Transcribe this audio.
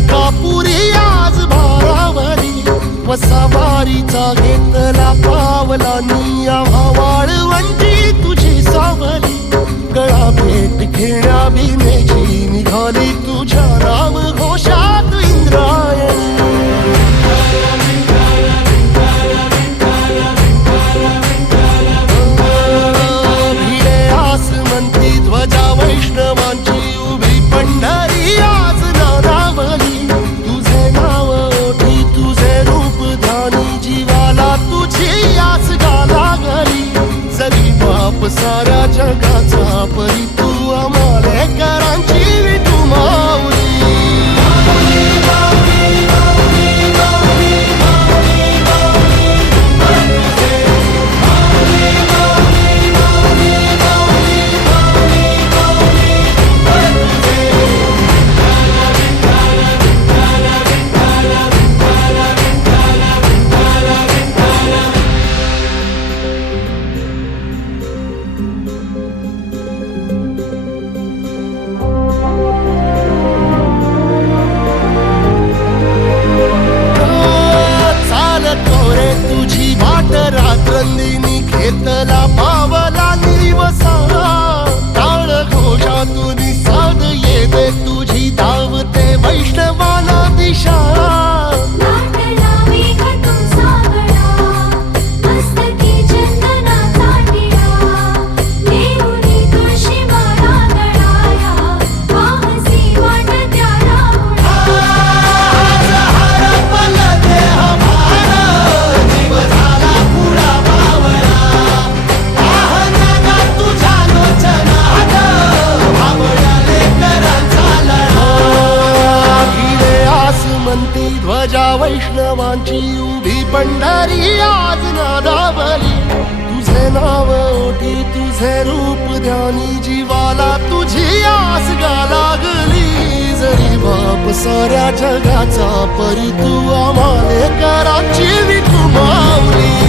अंकापुरी आज भारावरी वसावारीचा घेतला पावला निया वाळवंटी तुझी सावली गळा भेट घेण्या बिनेची निघाली तुझ्या नाम घोषात इंद्रायणी भिडे आसमंती ध्वजा वैष्णवांची उभी पंढरी आज नानावली तुझे नाव ओठी तुझे रूप ध्यानी जीवाला तुझी आस गाला गली जरी बाप साऱ्या जगाचा परी तू आमालेकरांची विठू माऊली रात्रंदिनी घेतला पावला निवसा टाळ घोषातून साध येते तुझी धावते वैष्णवाला दिशा ध्वजा वैष्णवांची उभी पंढरी आज नादावली तुझे नाव ओठी तुझे रूप ध्यानी जीवाला तुझी आस गा लागली जरी बाप साऱ्या जगाचा परी तू आमालेकरांची विठू माऊली